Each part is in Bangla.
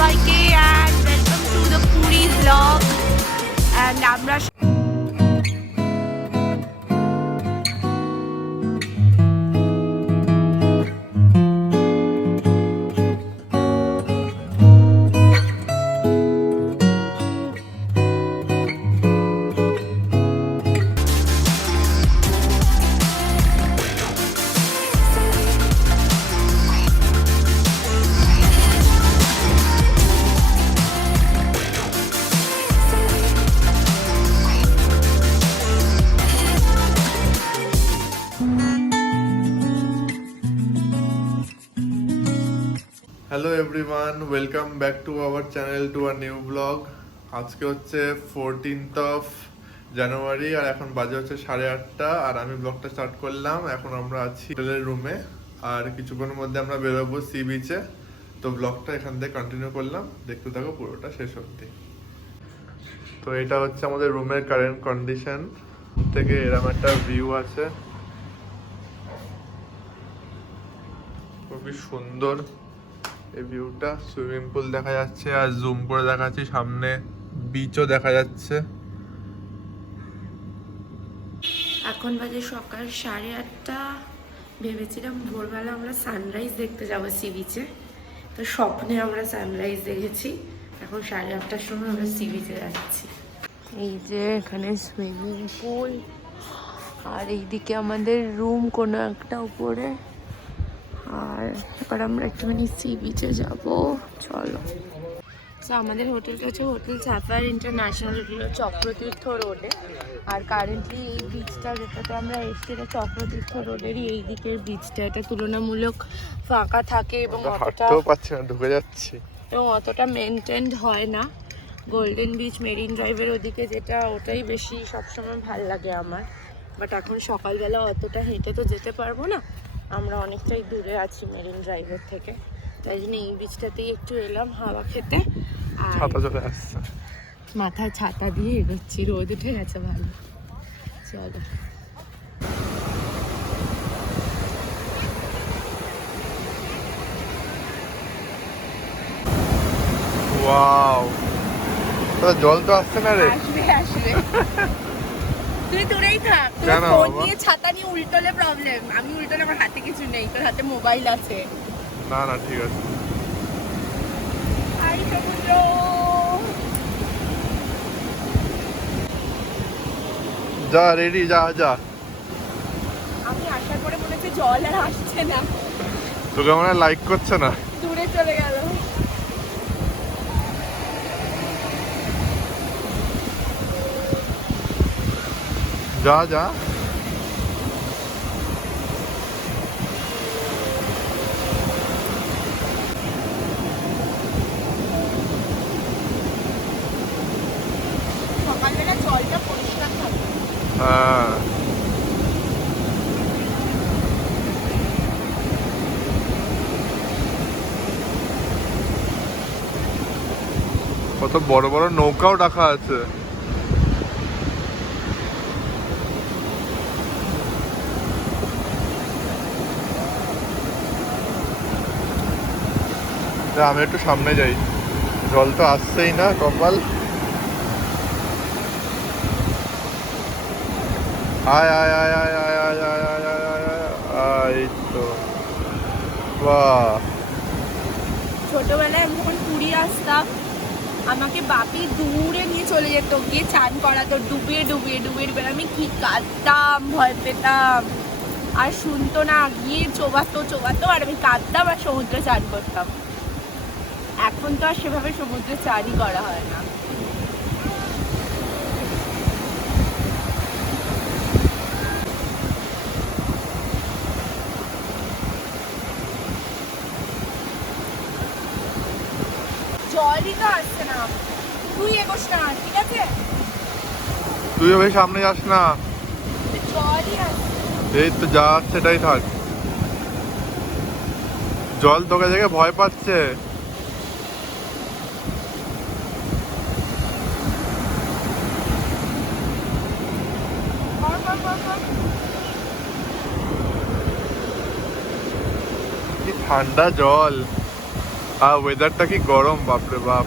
সবাইকে and welcome to the Puri vlog and আমরা hello everyone, welcome back to our channel to a new blog. আজকে হচ্ছে 14th অফ জানুয়ারি আর এখন বাজে হচ্ছে 8:30 আর আমি ব্লগটা স্টার্ট করলাম। এখন আমরা আছি হোটেলের রুমে আর কিছুক্ষণের মধ্যে আমরা বেরোবো সি বিচে। তো ব্লগটা এখান থেকে কন্টিনিউ করলাম, দেখতে থাকো পুরোটা শেষ অবধি। তো এটা হচ্ছে আমাদের রুমের কারেন্ট কন্ডিশন, থেকে এরকম একটা ভিউ আছে, খুবই সুন্দর এই ভিউটা। সুইমিং পুল দেখা যাচ্ছে আর জুম করে দেখাচ্ছি, সামনে বিচও দেখা যাচ্ছে। এখন বাজে সকাল 8:30। ভেবেছিলাম ভোরবেলা আমরা সানরাইজ দেখতে যাব সি বিচে, তো স্বপ্নে আমরা সানরাইজ দেখেছি। এখন 8:30টার সময় আমরা সি বিচে যাচ্ছি। এই যে এখানে সুইমিং পুল আর এইদিকে আমাদের রুম কোনো একটা উপরে। আর এবার আমরা একটুখানি সি বিচে যাবো, চলো। তো আমাদের হোটেলটা হচ্ছে হোটেল সাফায়ার ইন্টারন্যাশনাল, চক্রতীর্থ রোডে। আর কারেন্টলি এই বিচটা যেটাতে আমরা এসছি এটা চক্রতীর্থ রোডেরই এই দিকের বিচটা। এটা তুলনামূলক ফাঁকা থাকে এবং ঢুকে যাচ্ছি এবং অতটা মেনটেন্ড হয় না। গোল্ডেন বিচ, মেরিন ড্রাইভের ওদিকে যেটা, ওটাই বেশি সবসময় ভাল লাগে আমার। বাট এখন সকালবেলা অতটা হেঁটে তো যেতে পারবো না, আমরা অনেকটাই দূরে আছি মেরিন ড্রাইভের থেকে, তাই জন্য এই বিচটাতেই একটু এলাম হাওয়া খেতে। ছাতা চলে আসছে, মাথায় ছাতা দিয়ে এগোচ্ছি, রোদ উঠে গেছে ভালো। চলো। ওয়াও, জল তো আসছে না রে। আসবে আসবে, তুই দূরেই থাক। কেন ফোন নিয়ে ছাতা নিয়ে উল্টোলে প্রবলেম। আমি উল্টোলে আমার হাতে কিছু নেই, তোর হাতে মোবাইল আছে। না না ঠিক আছে। আই সমুদ্র, যা রেডি, যা যা। আমি আসার পরে মনে হচ্ছে জল আর আসছে না, তোকে মনে হয় লাইক করছে না, দূরে চলে গেল। যা যা। সকালবেলা জলটা পরিষ্কার থাকে। হ্যাঁ, কত বড় বড় নৌকাও রাখা আছে। আমি একটু সামনে যাই, জল তো আসছেই না, কপাল। আয় আয় আয় আয় আয় আয় আয় আয় আয় আয় আয় আয়, এই তো বাহ। ছোটবেলায় আমি যখন পুরী আসতাম, আমাকে বাপি দূরে নিয়ে চলে যেত, গিয়ে চান করাতো ডুবিয়ে ডুবিয়ে ডুবিয়ে ডুবিয়ে। আমি কি কাঁদতাম, ভয় পেতাম, আর শুনতো না, গিয়ে চোবাতো চোবাতো আর আমি কাঁদতাম আর সমুদ্রে চান করতাম। এখন তো আর সেভাবে সমুদ্রে চানই করা হয় না। জলই তো আসছে না, তুই এগোস না, ঠিক আছে? তুইও ভাই সামনে যাস না, জলই আসছে। এই তো যা আসছে এটাই থাক। জল তোকে দেখে ভয় পাচ্ছে। কি ঠান্ডা জল। আর ওয়েদারটা কি গরম, বাপরে বাপ।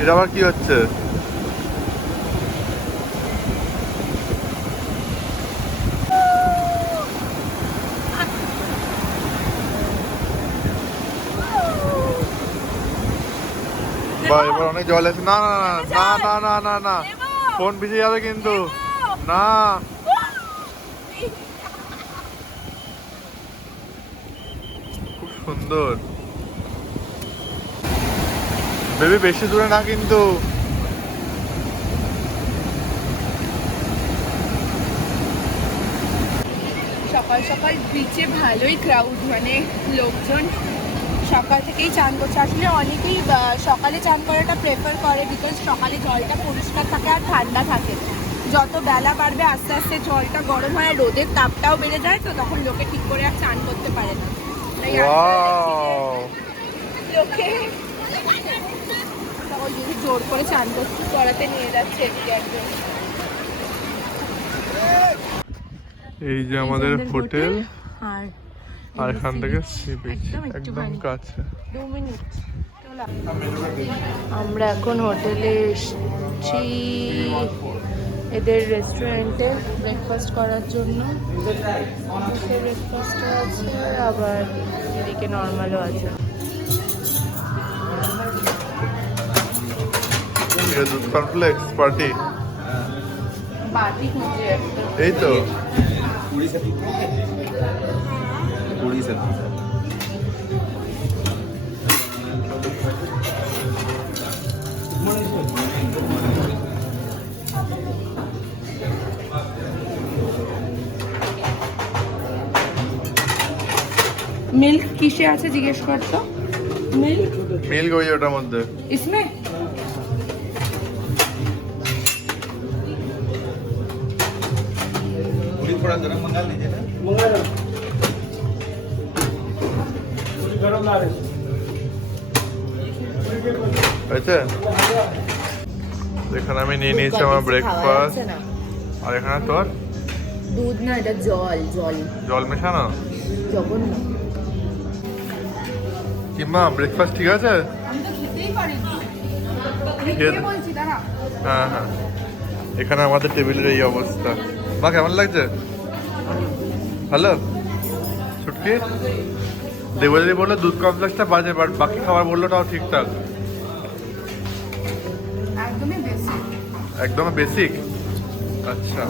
এটা আবার কি হচ্ছে? বা এবার অনেক জল আছে। না না না না না না না, ফোন ভিজে যাবে কিন্তু। না, খুব সুন্দর বেবি, বেশি দূরে না কিন্তু। সকাল সকাল বিচে ভালোই ক্রাউড, মানে লোকজন সকাল থেকেই চান করছে। আসলে অনেকেই সকালে চান করাটা প্রেফার করে, বিকজ সকালে জলটা পরিষ্কার থাকে আর ঠান্ডা থাকে। যত বেলা বাড়বে আস্তে আস্তে জলটা গরম হয়, আর রোদের তাপটাও বেড়ে যায়, তো তখন লোকে ঠিক করে আর চান করতে পারে না। তাই লোকে তখন যদি জোর করে চান করতে করাতে নিয়ে যাচ্ছে এদিকে একজন। এই যে আমাদের হোটেল, আর আর এখান থেকে সি বিচ একদম কাছে। 2 মিনিট। আমরা এখন হোটেলে এসেছি এদের রেস্টুরেন্টে ব্রেকফাস্ট করার জন্য। ব্রেকফাস্ট আছে, আবার এদিকে নর্মালও আছে। দুধ কর্নফ্লেক্স পার্টি, বাটি খুঁজে এই তো। मिल्क किसे আছে জিজ্ঞেস করতো। मिल्क মিল্ক ওই ওটার মধ্যে। इसमें थोड़ा गरम मंगा लीजिए ना। गरम ला रहे হয়েছে। এখানে আমি নিয়ে নিয়েছি আমার ব্রেকফাস্ট, আর এখানে তোর দুধ না, এটা জল জল জল মেশানো। যখন কিংবা ব্রেকফাস্ট ঠিক আছে? আমি তো খেতেই পারি না, খেয়ে- বলছি দাঁড়া। হ্যাঁ হ্যাঁ, এখানে আমাদের টেবিলের এই অবস্থা। মা কেমন লাগছে? হ্যালো ছুটকি, দেবদি বললো দুধ কমপ্লেক্সটা বাজে, বাট বাকি খাবার বললো তাও ঠিকঠাক। একদমই বেসিক। একদম বেসিক। আচ্ছা,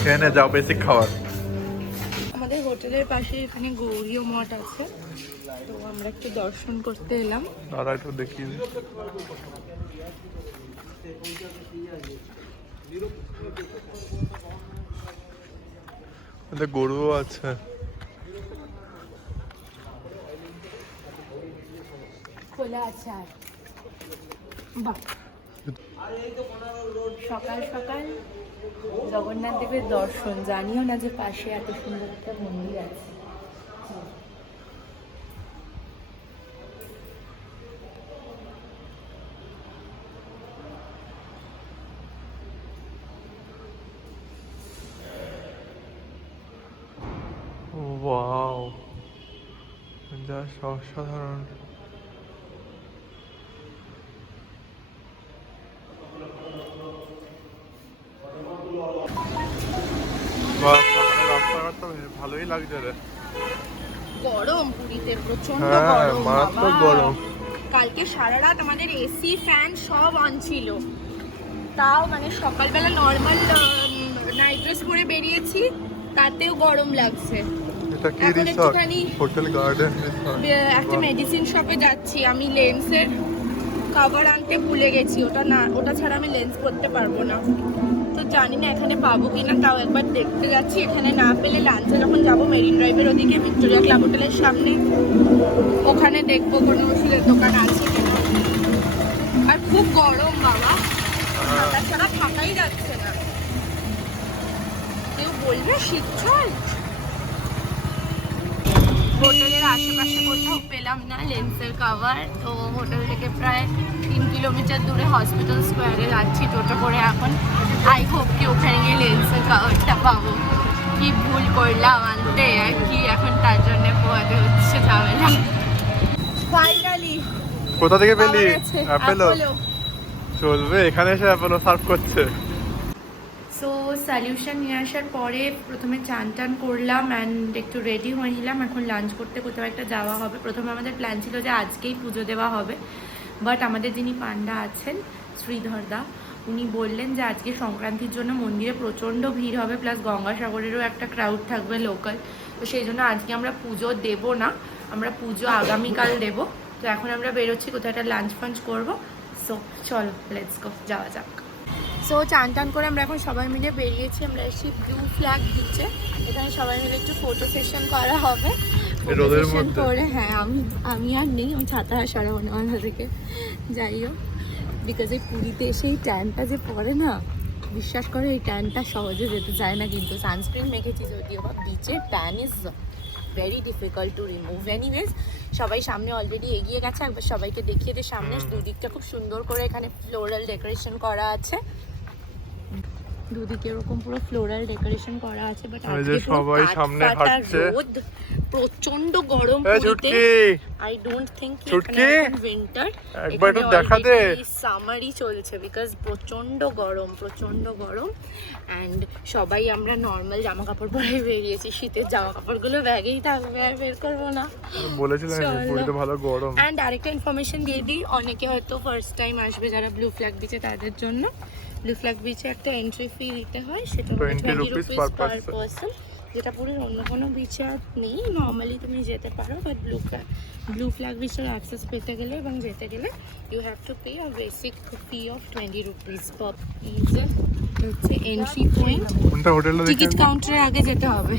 খেয়ে নে, যাও বেসিক খাবার। আমাদের হোটেলের পাশে এখানে গৌরীয় মঠ আছে, তো আমরা একটু দর্শন করতে এলাম। দাদা একটু দেখি। গরুও আছে। খোলা আছে আর বাহ, সকাল সকাল জগন্নাথ দেবের দর্শন। জানিও না যে পাশে এত সুন্দর একটা মন্দির আছে। ওয়াও, যা অসাধারণ। রাস্তাঘাটটা ভালোই লাগছে রে। গরম পুরীতে প্রচন্ড হ্যাঁ, গরম, মারাত্মক বাবা। গরম। কালকে সারা রাত আমাদের এসি ফ্যান সব অন ছিল, তাও মানে সকালবেলা নর্মাল নাইট ড্রেস পরে বেরিয়েছি, তাতেও গরম লাগছে। এটা কি এখন রিসর্ট? একটুখানি হোটেল গার্ডেন রিসর্ট। একটা মেডিসিন শপে যাচ্ছি, আমি লেন্সের কভার আনতে ভুলে গেছি, ওটা ছাড়া আমি লেন্স করতে পারবো না। তো জানি না এখানে পাবো কিনা, তাও একবার দেখতে যাচ্ছি। এখানে না পেলে লাঞ্চে যখন যাবো মেরিন ড্রাইভের ওদিকে ভিক্টোরিয়া ক্লাব হোটেলের সামনে, ওখানে দেখবো কোনো ওষুধের দোকান আছে কিনা। আর খুব গরম বাবা, ঠান্ডা ছাড়া থাকাই যাচ্ছে না। কেউ বলবে শীতকাল। হোটেলের আশেপাশে কোথাও পেলাম পেলাম না লেন্সের কভার, তো হোটেল থেকে প্রায় 3 কিলোমিটার দূরে হসপিটাল স্কোয়ারে যাচ্ছি টোটো করে এখন। আই হোপ কি ওখানে গিয়ে লেন্সের কভারটা পাবো। কি ভুল করলাম আনতে আর কি, এখন তার জন্য পোহাতে হচ্ছে ঝামেলা। ফাইনালি কোথা থেকে পেলি? অ্যাপেলো চলবে, এখানে এসে অ্যাপেলো সার্ভ করছে। সো সলিউশন নিয়ে আসার পরে প্রথমে চান টান করলাম অ্যান্ড একটু রেডি হয়ে নিলাম। এখন লাঞ্চ করতে কোথাও একটা যাওয়া হবে। প্রথমে আমাদের প্ল্যান ছিল যে আজকেই পুজো দেওয়া হবে, বাট আমাদের যিনি পান্ডা আছেন শ্রীধর দা, উনি বললেন যে আজকে সংক্রান্তির জন্য মন্দিরে প্রচণ্ড ভিড় হবে, প্লাস গঙ্গাসাগরেরও একটা ক্রাউড থাকবে লোকাল। তো সেই জন্য আজকে আমরা পুজো দেবো না, আমরা পুজো আগামীকাল দেবো। তো এখন আমরা বেরোচ্ছি, কোথাও একটা লাঞ্চ ফাঞ্চ করবো। সো চলো লেটস গো, যাওয়া যাক। সো চান টান করে আমরা এখন সবাই মিলে বেরিয়েছি। আমরা এসেছি ব্লু ফ্ল্যাগ বিচে। এখানে সবাই মিলে একটু ফটো সেশন করা হবে। রোদের মধ্যে করে হ্যাঁ, আমি আর নেই, আমি ছাতা সরাবো না মাথা থেকে। যাই হোক, বিকজ এই পুরীতে এসে এই ট্যানটা যে পড়ে না, বিশ্বাস করে এই ট্যানটা সহজে যেতে চায় না, কিন্তু সানস্ক্রিন মেখেছি যদিও বা বিচে tan is very difficult to remove. Anyways সবাই সামনে অলরেডি এগিয়ে গেছে, একবার সবাইকে দেখিয়ে দিয়ে সামনে দুদিকটা খুব সুন্দর করে এখানে ফ্লোরাল ডেকোরেশন করা আছে। দুদিকে এরকম পুরো ফ্লোরাল ডেকোরেশন করা আছে, বাট আজকে সবাই সামনে হাঁটছে, রোদ প্রচন্ড গরম পুরীতে। আই ডোন্ট থিংক এখানে এখন উইন্টার, একবার একটু দেখা দে। সামারই চলছে বিকজ প্রচন্ড গরম অ্যান্ড সবাই আমরা নর্মাল জামা কাপড় পরে বেরিয়েছি। শীতের জামা কাপড়গুলো ব্যাগেই থাকবে, আর বের করবো না বলেছিলাম পুরীতে ভালো গরম। অ্যান্ড আরেকটা ইনফরমেশন দিয়ে দিই, অনেকে হয়তো ফার্স্ট টাইম আসবে যারা ব্লু ফ্ল্যাগ বিচে, তাদের জন্য ব্লু ফ্ল্যাগ বিচে একটা এন্ট্রি ফি দিতে হয়, সেটা 20 রুপিস পার পারসন, যেটা পুরো অন্য কোনো বিচে আর নেই। নর্মালি তুমি যেতে পারো, বাট ব্লু ফ্ল্যাগ বিচের অ্যাক্সেস পেতে গেলে এবং যেতে গেলে you have to pay a basic fee of 20 rupees per piece. হচ্ছে এন্ট্রি পয়েন্ট। টিকিট কাউন্টারের আগে যেতে হবে।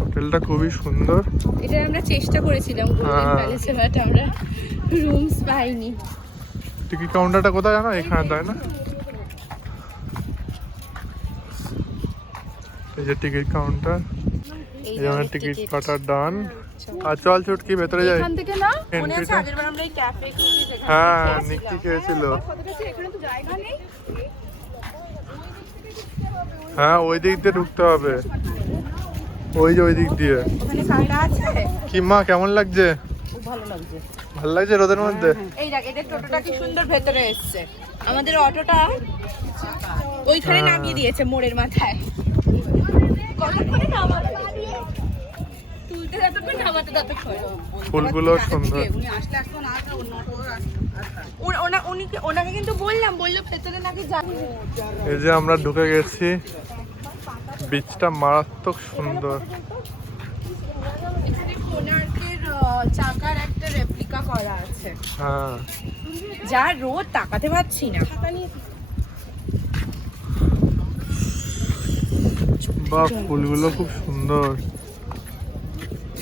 হোটেলটা খুবই সুন্দর। এটা আমরা চেষ্টা করেছিলাম গোল্ডেন প্যালেসে, বাট আমরা রুমস পাইনি। টিকিট কাউন্টারটা কোথায় জানো? এখানে, তাই না? এই যে টিকিট কাউন্টার, এই যে টিকিট কাটার ডান। আর চল ছুটকি ভেতরে যাই। এখান থেকে না, মনে আছে আগেরবার আমরা এই ক্যাফে খেয়েছি? হ্যাঁ, নিকি খেয়েছিল। হ্যাঁ, ওই দিক দিয়ে ঢুকতে হবে, ওই যে ওই দিক দিয়ে। ওখানে কাটা আছে। কি মা, কেমন লাগছে? খুব ভালো লাগছে। ভালো লাগছে রোদের মধ্যে? এই দেখ, এদের টোটোটা কি সুন্দর ভেতরে এসছে। আমাদের অটোটা ওইখানে নামিয়ে দিয়েছে মোড়ের মাথায়। কতক্ষণে নামাবে? তুলতে যতক্ষণ, নামাতে ততক্ষণ। ফুলগুলো সুন্দর। ওনাকে কিন্তু বললাম, বললো ভেতরে নাকি যাবে। এই যে আমরা ঢুকে গেছি, বিচটা মারাত্মক সুন্দর। এখানে কোণার্কের চাকার একটা রেপ্লিকা করা আছে। হ্যাঁ, যা রোদ, তাকাতে পারছি না। বাহ, ফুলগুলো খুব সুন্দর।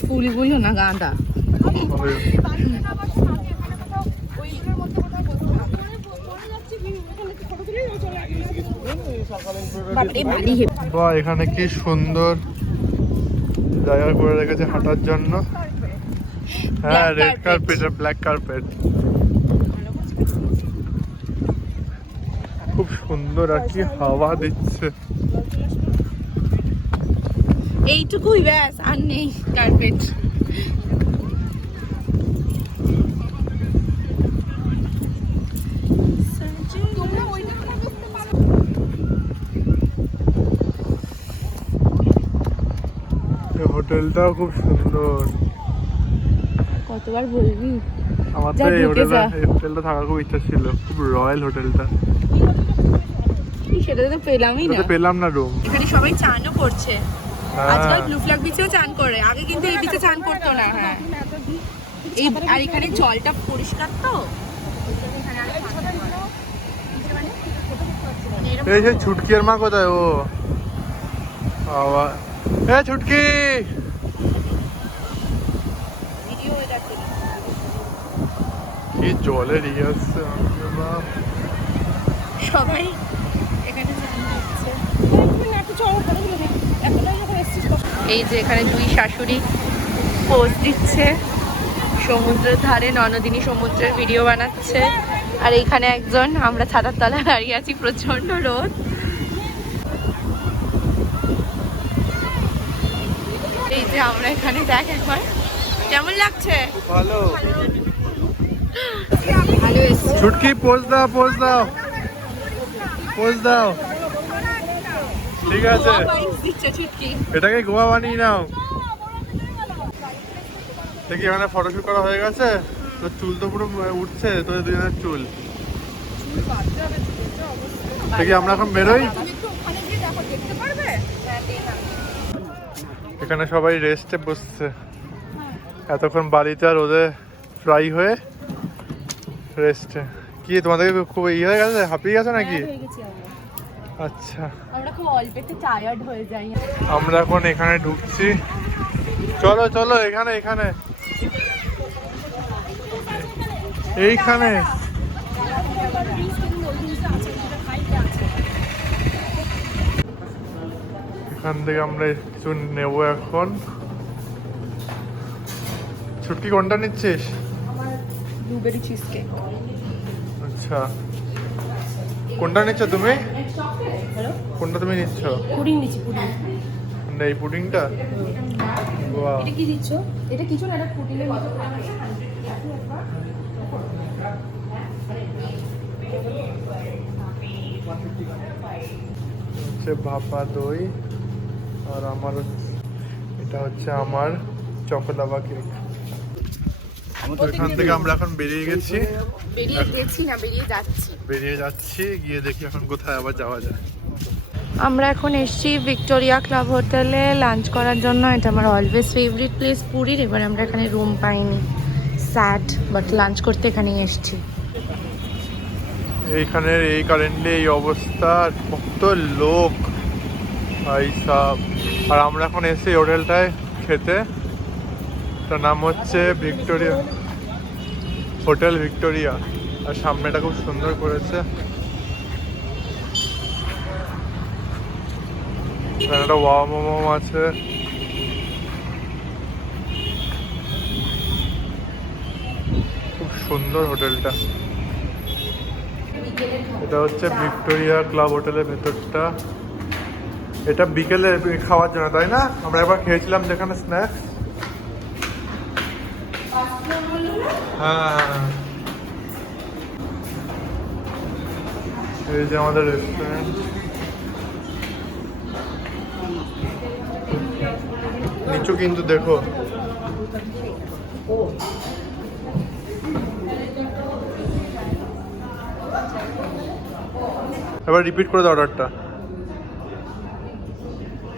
ফুলগুলো না, গাঁদা। বাহ, এখানে কি সুন্দর জায়গা করে রেখেছে হাঁটার জন্য। হ্যাঁ, রেড কার্পেট আর ব্ল্যাক কার্পেট, খুব সুন্দর। আর কি হাওয়া দিচ্ছে। এইটুকুই ব্যাস, আর নেই কার্পেট। হোটেলটাও খুব সুন্দর। কতবার বলবি? আমার তো এই হোটেলটা থাকার খুব ইচ্ছা ছিল, খুব রয়্যাল হোটেলটা। সেটা তো পেলামই না, পেলাম না রুম। এখানে সবাই চানও করছে আজকাল, ব্লু ফ্ল্যাগ বিচেও চান করে। আগে কিন্তু এই বিচে চান করতো না। হ্যাঁ, এই আর এখানে জলটা পরিষ্কার তো। এই যে ছুটকি আর মা কোথায়? ও বাবা, এ ছুটকি, কি জলের ইয়ে আসছে। সবাই এখানে চান করছে। এই যে এখানে দুই শাশুড়ি পোজ দিচ্ছে সমুদ্রের ধারে, ননদিনী সমুদ্রের ভিডিও বানাচ্ছে। আর এইখানে একজন, আমরা ছাতার তলায় দাঁড়িয়ে আছি, প্রচন্ড রোদ। এই যে আমরা এখানে, দেখ একবার কেমন লাগছে। ভালো ভালো এসছে। ছুটকি পোজ দাও, পোজ দাও, পোজ দাও। ঠিক আছে, দিচ্ছে ছুটকি। এটাকে গোয়া বানিয়ে নাও। দেখি এখানে ফটোশুট করা হয়ে গেছে। তোর চুল তো পুরো উঠছে, তোর দুজনের চুল। দেখি আমরা এখন বেরোই। এখানে সবাই রেস্টে বসছে, এতক্ষণ বাড়িতে আর রোদে ফ্রাই হয়ে রেস্টে। কি তোমাদের খুব ইয়ে হয়ে গেছে, হাঁপিয়ে গেছে নাকি? আচ্ছা, আমরা খুব অল্পেতে টায়ার্ড হয়ে যাই। আমরা এখন এখানে ঢুকছি। চলো চলো, এখানে এখানে এইখানে। এখান থেকে আমরা কিছু নেবো এখন। ছুটকি কোনটা নিচ্ছিস? Blueberry cheesecake. আচ্ছা, কোনটা নিচ্ছ তুমি? কোনটা তুমি নিচ্ছ? পুডিং দিচ্ছি, পুডিং। এই পুডিংটা? বাহ, এটা কি দিচ্ছ? এটা কিছু না, এটা পুডিংয়ের মতো। হচ্ছে ভাপা দই, আর আমার এটা হচ্ছে আমার চকোলাভা কেক। এখান থেকে আমরা এখন বেরিয়ে গেছি, বেরিয়ে গেছি না, বেরিয়ে যাচ্ছি। গিয়ে দেখি এখন কোথায় আবার যাওয়া যায়। আমরা এখন এসেছি ভিক্টোরিয়া ক্লাব হোটেলে লাঞ্চ করার জন্য। এটা আমার অলওয়েজ ফেভারিট প্লেস পুরীর। এবার আমরা এখানে রুম পাইনি, স্যাড, বাট লাঞ্চ করতে এখানেই এসেছি। এইখানের এই কারেন্টলি এই অবস্থা, আর কত লোক ভাই সাব। আর আমরা এখন এসে হোটেলটায় খেতে, তার নাম হচ্ছে ভিক্টোরিয়া, হোটেল ভিক্টোরিয়া। আর সামনেটা খুব সুন্দর করেছে। এখানে একটা ওয়াও মোমো আছে। খুব সুন্দর হোটেলটা। এটা হচ্ছে ভিক্টোরিয়া ক্লাব হোটেলের ভেতরটা। এটা বিকেলে খাওয়ার জন্য, তাই না? আমরা একবার খেয়েছিলাম যেখানে স্ন্যাক্স। হ্যাঁ, এই যে আমাদের রেস্টুরেন্ট। নিচু কিন্তু দেখো, এবার রিপিট করে দাও অর্ডারটা।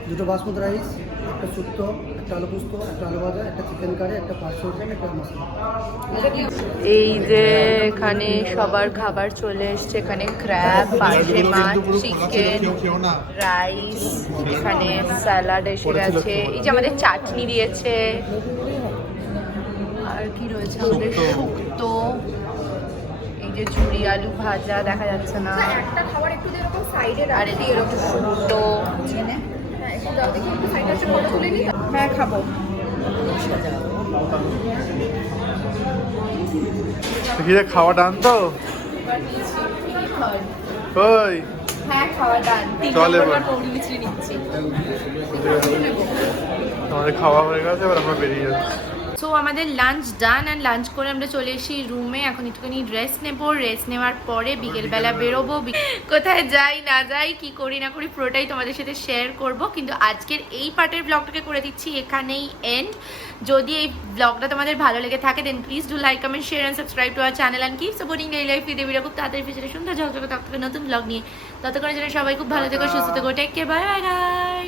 দুটো বাসমতি রাইস, একটা শুক্তো, একটা আলু পোস্ত, একটা আলু ভাজা, একটা চিকেন কারি, একটা 500 গ্রাম, একটা মশলা। এই যে এখানে সবার খাবার চলে এসছে। এখানে ক্র্যাব, পার্শে মাছ, চিকেন, রাইস, এখানে স্যালাড এসে গেছে। এই যে আমাদের চাটনি দিয়েছে, আর কি রয়েছে আমাদের শুক্তো, এই যে ঝুরি আলু ভাজা, দেখা যাচ্ছে না, একটা খাবার একটু এরকম সাইডে আর এদিকে এরকম শুক্তো। হ্যাঁ, একটু দাও দেখি, একটু সাইডে আছে, ফটো তুলে নি। হ্যাঁ, খাবো। কি রে, খাওয়া ডান তো? ওই হ্যাঁ, খাওয়া দান। চল এবার। মিষ্টি নিচ্ছি। আমাদের খাওয়া হয়ে গেছে, এবার আমরা বেরিয়ে যাচ্ছি। সো আমাদের লাঞ্চ ডান, অ্যান্ড লাঞ্চ করে আমরা চলে এসেছি রুমে। এখন একটুখানি রেস্ট নেবো। রেস্ট নেওয়ার পরে বিকেলবেলা বেরোবো। কোথায় যাই না যাই, কি করি না করি, পুরোটাই তোমাদের সাথে শেয়ার করব। কিন্তু আজকের এই পার্টের ব্লগটাকে করে দিচ্ছি এখানেই এন্ড। যদি এই ব্লগটা তোমাদের ভালো লেগে থাকে, then please do like, comment, share and subscribe to our channel and keep supporting daily life with Avira. খুব তাড়াতাড়ি ফিরে সুন্দর ঝকঝকে তখন নতুন ব্লগ নিয়ে। ততক্ষণের জন্য সবাই খুব ভালো থেকো, সুস্থ থেকো, take care, bye bye guys.